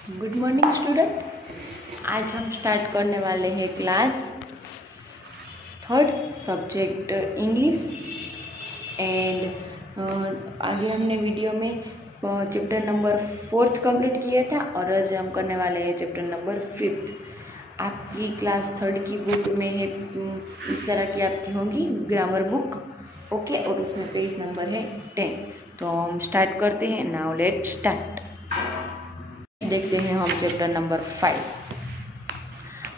Good morning student. आज हम start करने वाले हैं class 3rd subject English. And आगे हमने वीडियो में चैप्टर नंबर 4th कंप्लीट किया था और आज हम करने वाले हैं चैप्टर नंबर 5th। आपकी क्लास 3rd की बुक में है इस तरह की आपकी होगी ग्रामर बुक, ओके, और उसमें पेज नंबर है 10। तो हम स्टार्ट करते हैं। Now let start. देखते हैं हम चैप्टर नंबर 5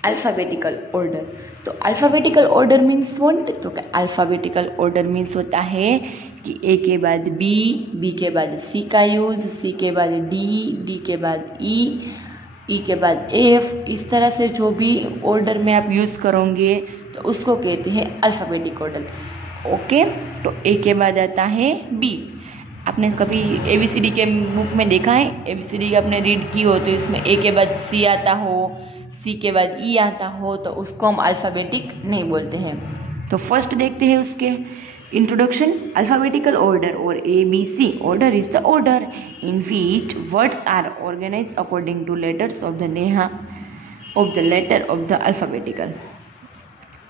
अल्फ़ाबेटिकल ऑर्डर। तो अल्फ़ाबेटिकल ऑर्डर मीन्स व्हाट? तो अल्फ़ाबेटिकल ऑर्डर मीन्स होता है कि ए के बाद बी, बी के बाद सी का यूज, सी के बाद डी, डी के बाद ई के बाद एफ। इस तरह से जो भी ऑर्डर में आप यूज़ करोगे तो उसको कहते हैं अल्फ़ाबेटिक ऑर्डर, ओके। तो ए के बाद आता है बी। आपने कभी ABCD के बुक में देखा है? ABCD आपने रीड की हो तो इसमें ए के बाद सी आता हो, सी के बाद ई आता हो, तो उसको हम अल्फ़ाबेटिक नहीं बोलते हैं। तो फर्स्ट देखते हैं उसके इंट्रोडक्शन। अल्फ़ाबेटिकल ऑर्डर और ABC order is the order in which words are organised according to letters of the letter of the alphabetical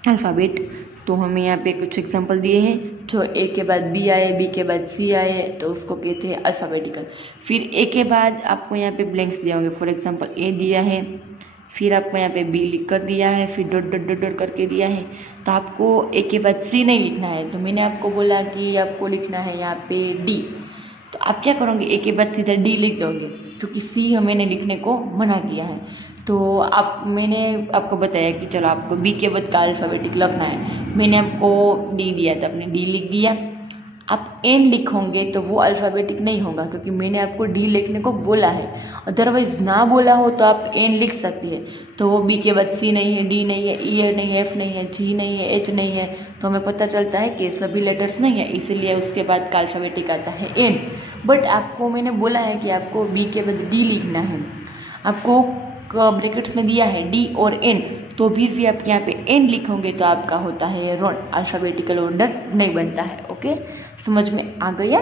alphabet. तो हमें यहाँ पे कुछ एग्जांपल दिए हैं। जो ए के बाद बी आए, बी के बाद सी आए, तो उसको कहते हैं अल्फ़ाबेटिकल। फिर ए के बाद आपको यहाँ पे ब्लैंक्स दिए होंगे। फॉर एग्जांपल ए दिया है, फिर आपको यहाँ पे बी लिख कर दिया है, फिर डॉट डॉट डॉट डॉट करके दिया है। तो आपको ए के बाद सी नहीं लिखना है, तो मैंने आपको बोला कि आपको लिखना है यहाँ पे डी। तो आप क्या करोगे? ए के बाद सीधा डी लिख दोगे क्योंकि सी मैंने लिखने को मना किया है। तो मैंने आपको बताया कि चलो आपको बी के बाद का अल्फ़ाबेटिक लिखना है, मैंने आपको डी दिया था, आपने डी लिख दिया। आप एन लिखोगे तो वो अल्फ़ाबेटिक नहीं होगा क्योंकि मैंने आपको डी लिखने को बोला है। अदरवाइज ना बोला हो तो आप एन लिख सकती है। तो वो बी के बाद सी नहीं है, डी नहीं है, ई नहीं है, एफ नहीं है, जी नहीं है, एच नहीं है, तो हमें पता चलता है कि सभी लेटर्स नहीं है, इसीलिए उसके बाद का अल्फ़ाबेटिक आता है एन। बट आपको मैंने बोला है कि आपको बी के बाद डी लिखना है, आपको ब्रैकेट्स में दिया है डी और एन, तो फिर भी आप यहाँ पे एन लिखोगे तो आपका होता है रॉन्ग, अल्फ़ाबेटिकल ऑर्डर नहीं बनता है, ओके। समझ में आ गया?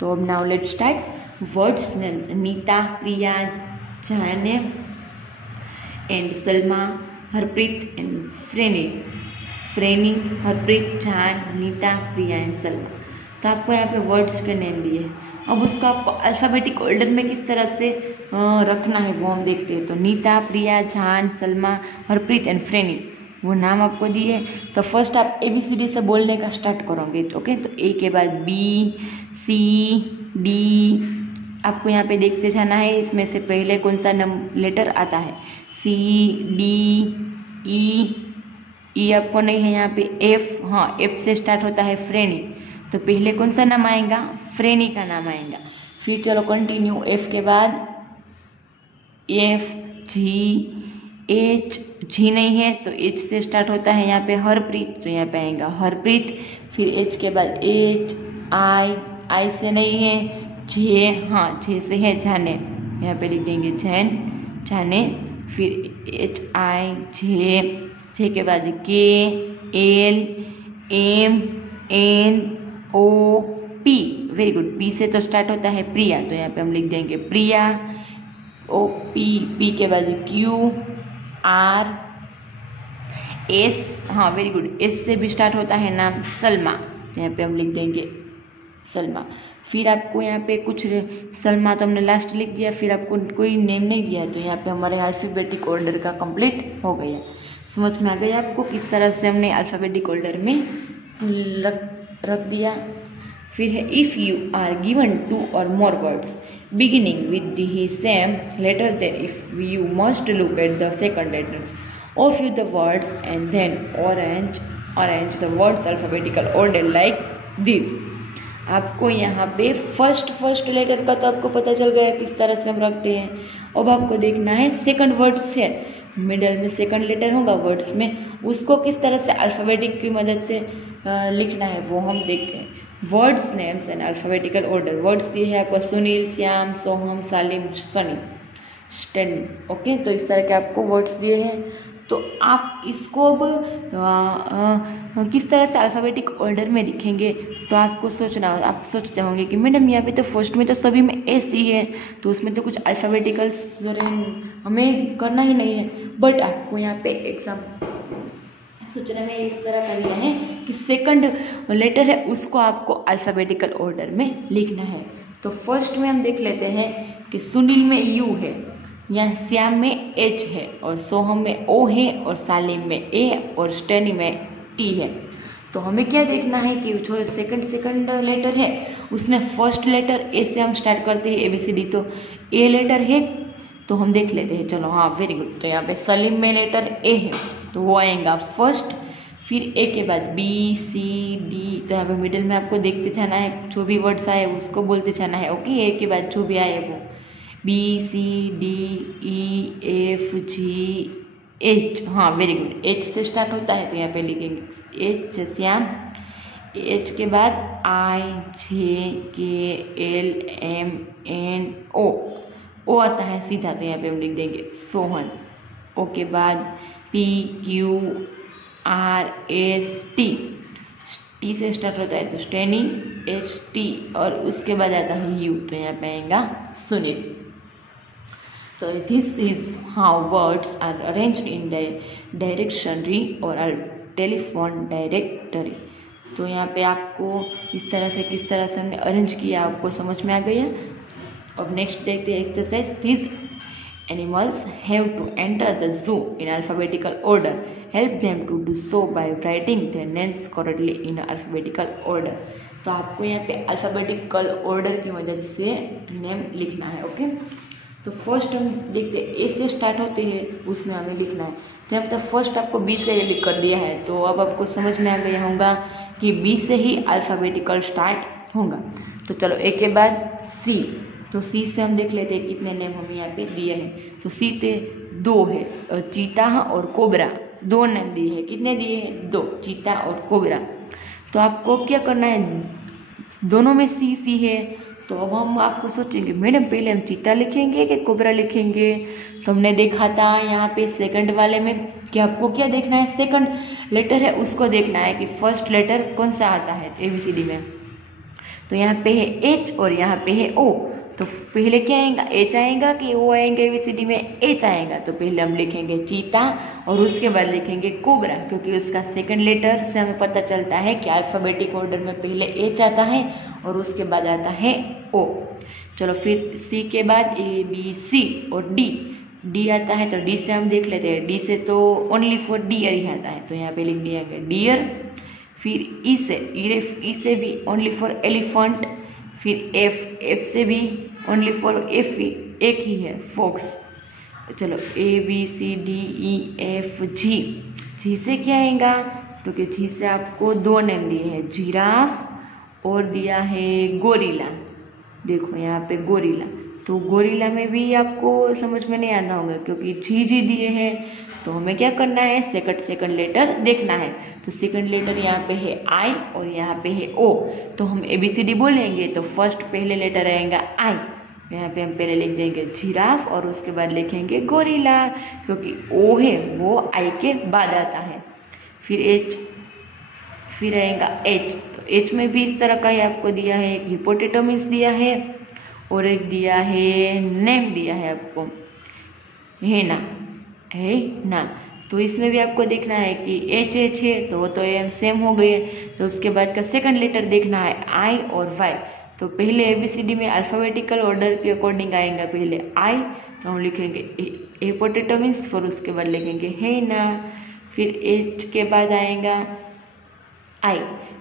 तो अब now let start. Words names Neeta, Priya, Jane and Salma, Harpreet and Freny, Harpreet, Jan, Neeta, Priya and Salma. तो आपको यहाँ पे वर्ड्स के नेम दिए हैं। अब उसको आपको अल्फ़ाबेटिक ऑर्डर में किस तरह से रखना है वो हम देखते हैं। तो नीता, प्रिया, जान, सलमा, हरप्रीत एंड फ्रेनी, वो नाम आपको दिए हैं। तो फर्स्ट आप ABCD से बोलने का स्टार्ट करोगे, ओके। तो ए के बाद बी, सी, डी, आपको यहाँ पे देखते जाना है इसमें से पहले कौन सा लेटर आता है। सी, डी, ई आपको नहीं है यहाँ पे। एफ, हाँ, एफ से स्टार्ट होता है फ्रेनी, तो पहले कौन सा नाम आएगा? फ्रेनी का नाम आएगा। फिर चलो कंटिन्यू। एफ के बाद एफ, जी, एच, जी नहीं है तो एच से स्टार्ट होता है यहाँ पे हरप्रीत, तो यहाँ पे आएगा हरप्रीत। फिर एच के बाद एच, आई से नहीं है। जे, हाँ, जे से है जाने, यहाँ पे लिख देंगे जाने। फिर एच, आई, जे के बाद के, एल, एम, एन, ओ, पी। Very good. पी से तो स्टार्ट होता है प्रिया, तो यहाँ पे हम लिख देंगे प्रिया। ओ, पी के बाद क्यू, आर, एस, हाँ वेरी गुड, एस से भी स्टार्ट होता है नाम सलमा, तो यहाँ पे हम लिख देंगे सलमा। फिर आपको यहाँ पे कुछ सलमा तो हमने लास्ट लिख दिया, फिर आपको कोई नेम नहीं दिया, तो यहाँ पे हमारे अल्फ़ाबेटिक ऑर्डर का कंप्लीट हो गया। समझ में आ गया आपको किस तरह से हमने अल्फ़ाबेटिक ऑर्डर में रख दिया। फिर है if you are given 2 or more words beginning with the same letter, then if you must look at the second letters of the words and then arrange the words alphabetical order like this। आपको यहाँ पे first letter का तो आपको पता चल गया किस तरह से हम रखते हैं। अब आपको देखना है सेकंड वर्ड्स है, मिडल में सेकंड लेटर होगा वर्ड्स में, उसको किस तरह से अल्फ़ाबेटिक की मदद से लिखना है वो हम देखते हैं। Words names and alphabetical order. Words दिए है आपको सुनील, श्याम, सोहम, सालिम, सनी, स्टैनी, ओके। तो इस तरह के आपको वर्ड्स दिए हैं। तो आप इसको अब किस तरह से अल्फ़ाबेटिक ऑर्डर में लिखेंगे, तो आपको सोचना, आप सोचते होंगे कि मैडम यहाँ पे तो फर्स्ट में तो सभी में एस ही है, तो उसमें तो कुछ अल्फ़ाबेटिकल हमें करना ही नहीं है। बट आपको यहाँ पे एग्जाम सोचने में इस तरह करना है कि सेकंड लेटर है उसको आपको अल्फ़ाबेटिकल ऑर्डर में लिखना है। तो फर्स्ट में हम देख लेते हैं कि सुनील में यू है, यहाँ श्याम में एच है, और सोहम में ओ है, और सालिम में ए, और स्टेनी में टी है। तो हमें क्या देखना है कि जो सेकंड लेटर है उसमें फर्स्ट लेटर ए से हम स्टार्ट करते हैं ABCD, तो ए लेटर है तो हम देख लेते हैं। चलो हाँ, वेरी गुड। तो यहाँ पे सलीम में लेटर ए है तो वो आएगा फर्स्ट, फिर ए के बाद बी सी डी, तो यहाँ पे मिडिल में आपको देखते जाना है, जो भी वर्ड्स आए उसको बोलते जाना है। ओके, ए के बाद जो भी आए वो B C D E F G H, हाँ वेरी गुड, एच से स्टार्ट होता है तो यहाँ पे लिखेंगे एच श्याम, एच के बाद आई जे के एल एम एन ओ आता है सीधा, तो यहाँ पे हम लिख देंगे सोहन। ओ के बाद P Q R S T, T से स्टार्ट होता है तो स्टेनी, एच टी, और उसके बाद आता है यू, तो यहाँ पे आएगा सुनील। तो this is how words are arranged in dictionary और टेलीफोन डायरेक्टरी। तो यहाँ पे आपको इस तरह से किस तरह से हमने अरेंज किया आपको समझ में आ गया। अब नेक्स्ट देखते हैं exercise. This animals have to enter the zoo in alphabetical order, help them to do so by writing their names correctly in alphabetical order. तो आपको यहाँ पे अल्फाबेटिकल ऑर्डर की मदद से नेम लिखना है। ओके, तो फर्स्ट हम देखते हैं ए से स्टार्ट होते हैं उसमें हमें लिखना है। तो यहाँ पर फर्स्ट आपको बी से लिख कर दिया है, तो अब आपको समझ में आ गया होगा कि बी से ही अल्फाबेटिकल स्टार्ट होगा। तो चलो ए के बाद सी, तो सी से हम देख लेते हैं कितने नेम हमें यहाँ पे दिए हैं। तो सी पे 2 है, चीता और कोबरा, 2 नेम दिए हैं। कितने दिए हैं? 2, चीता और कोबरा। तो आपको क्या करना है, दोनों में सी है, तो अब हम आपको सोचेंगे मैडम पहले हम चीता लिखेंगे कि कोबरा लिखेंगे। तो हमने देखा था यहाँ पे सेकंड वाले में कि आपको क्या देखना है, सेकंड लेटर है उसको देखना है कि फर्स्ट लेटर कौन सा आता है ABCD में। तो यहाँ पे है एच और यहाँ पे है ओ, तो पहले क्या आएगा, एच आएगा कि ओ आएंगे ABCD में? एच आएगा। तो पहले हम लिखेंगे चीता और उसके बाद लिखेंगे कोबरा, क्योंकि उसका सेकंड लेटर से हमें पता चलता है कि अल्फाबेटिक ऑर्डर में पहले एच आता है और उसके बाद आता है ओ। चलो फिर सी के बाद ABC और डी आता है, तो डी से हम देख लेते हैं। डी से तो ओनली फॉर डियर ही आता है, तो यहाँ पे लिख दिया गया डियर। फिर ई से भी ओनली फॉर एलिफेंट। फिर एफ से भी ओनली फॉर एक ही है, फॉक्स। चलो ABCDEF जी से क्या आएगा, तो कि जी से आपको 2 नेम दिए हैं, जिराफ और दिया है गोरिल्ला। देखो यहाँ पे गोरिल्ला, तो गोरिल्ला में भी आपको समझ में नहीं आना होगा क्योंकि जी दिए हैं। तो हमें क्या करना है, सेकंड लेटर देखना है। तो सेकंड लेटर यहाँ पे है आई और यहाँ पे है ओ। तो हम ABCD बोलेंगे तो फर्स्ट पहले लेटर आएगा आई, यहाँ पे हम पहले लिख देंगे जिराफ और उसके बाद लिखेंगे गोरिल्ला, क्योंकि ओ है वो आई के बाद आता है। फिर एच, फिर आएगा एच। तो एच में भी इस तरह का ही आपको दिया है, एक हिपोटेटोमिस दिया है और एक दिया है नेम दिया है आपको, है ना। तो इसमें भी आपको देखना है कि एच है तो वो तो एम सेम हो गए। तो उसके बाद का सेकंड लेटर देखना है आई और वाई। तो पहले ABCD में अल्फाबेटिकल ऑर्डर के अकॉर्डिंग आएगा पहले आई, तो हम लिखेंगे हिपोटेटोमिस, फिर उसके बाद लिखेंगे है ना। फिर एच के बाद आएगा आई,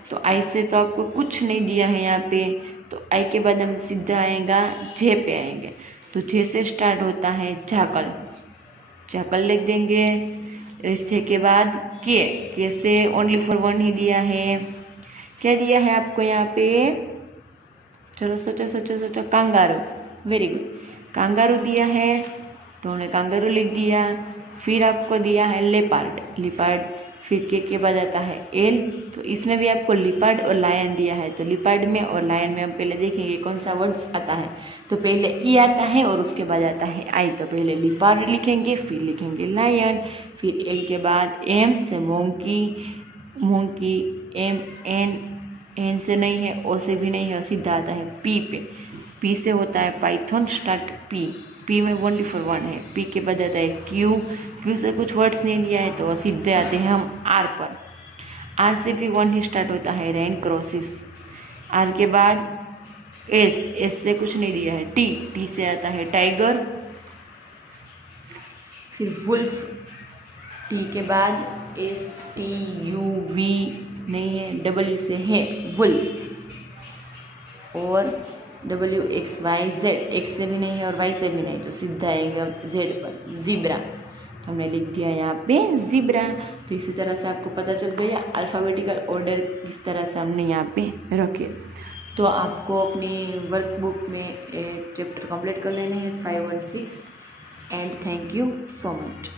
तो आई से तो आपको कुछ नहीं दिया है यहाँ पे, तो आई के बाद हम सीधा आएगा जे पे आएंगे। तो जे से स्टार्ट होता है चाकल लिख देंगे। जे के बाद के से ओनली फॉर 1 ही दिया है। क्या दिया है आपको यहाँ पे, चलो सोचो, कांगारू, वेरी गुड, कांगारू दिया है तो हमने कांगारू लिख दिया। फिर आपको दिया है लेपार्ड, फिर के बाद आता है एल। तो इसमें भी आपको लिपार्ड और लायन दिया है, तो लिपार्ड में और लायन में हम पहले देखेंगे कौन सा वर्ड्स आता है। तो पहले ई आता है और उसके बाद आता है आई। तो पहले लिपार्ड लिखेंगे, फिर लिखेंगे लायन, फिर एल के बाद एम से मोंकी, मोंकी एम, एन से नहीं है, ओ से भी नहीं है, सीधा आता है पी पे। पी से होता है पाइथन स्टार्ट पी में ओनली फॉर वन है। पी के बाद आता है क्यू से कुछ वर्ड्स नहीं लिया है तो सीधे आते हैं हम आर पर। आर से भी वन ही स्टार्ट होता है रैन क्रॉसिस। आर के बाद एस से कुछ नहीं दिया है। टी से आता है टाइगर, फिर वुल्फ। टी के बाद STUV नहीं है, W से है वुल्फ, और WXYZ, X से भी नहीं है और Y से भी नहीं, तो सीधा आएगा Z पर ज़ीब्रा। हमने लिख दिया यहाँ पे ज़ीब्रा। तो इसी तरह से आपको पता चल गया अल्फ़ाबेटिकल ऑर्डर इस तरह से हमने यहाँ पे रखे। तो आपको अपनी वर्कबुक में एक चैप्टर कंप्लीट कर लेने हैं 5 और 6। And thank you so much.